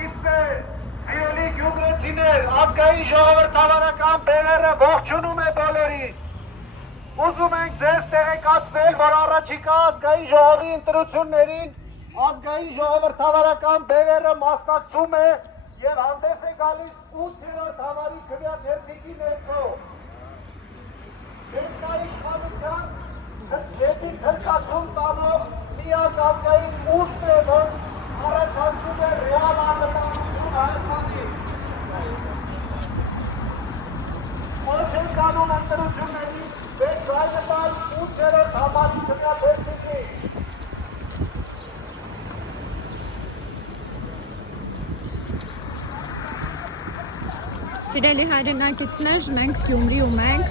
Մասնակիցներ, սիրելի գյումրեցիներ, ազգային ժողովրդավարական բևեռը ողջունում է բոլորին։ Ուզում ենք ձեզ տեղեկացնել, որ առաջիկա ազգային ժողովի ընտրություններին ազգային ժողովրդավարական բևեռը մասնակցում է եւ հանդես է գալիս 8-րդ համարի քվեաթերթիկի ներքո։ Ներկայացության դեպի թրքացում տանող միակ ազգային ուժն է, որ առաջարկում է ռեալ անվտանգություն Հայաստանի։ Ոչ են կանոն ընտրությունների դեպ զայնը տալ 8-րդ համարի քվեաթերթիկի։ Սիրելի հայրենակիցներ, մենք Գյումրիում ենք։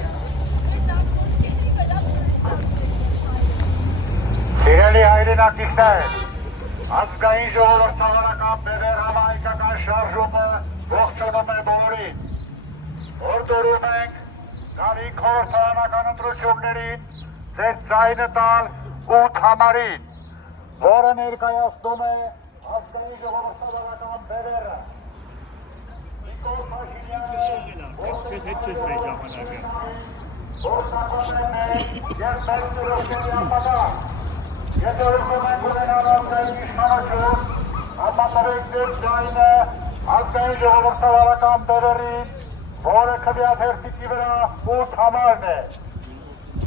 Սիրելի հայրենակիցներ, ազգային ժողովրդավարական բևեռ համահայկական շարժումը ողջունում է բոլորին։ Հորդորում ենք գալիք խորհրդարանական ընտրություններին ձեր ձայնը տալ 8 համարին, որը ներկայացնում է ազգային ժողովրդավարական բևեռը։ Նիկոլ Փաշինյանը, և մեր ծրոշների ապատակ, եթե ուզում ենք ունենալ ազգային իշխանություն, համատրեք ձեր ձայնը ազգային ժողովրդավարական բևեռին, որը քվեաթերթիկի վրա 8 համարն է։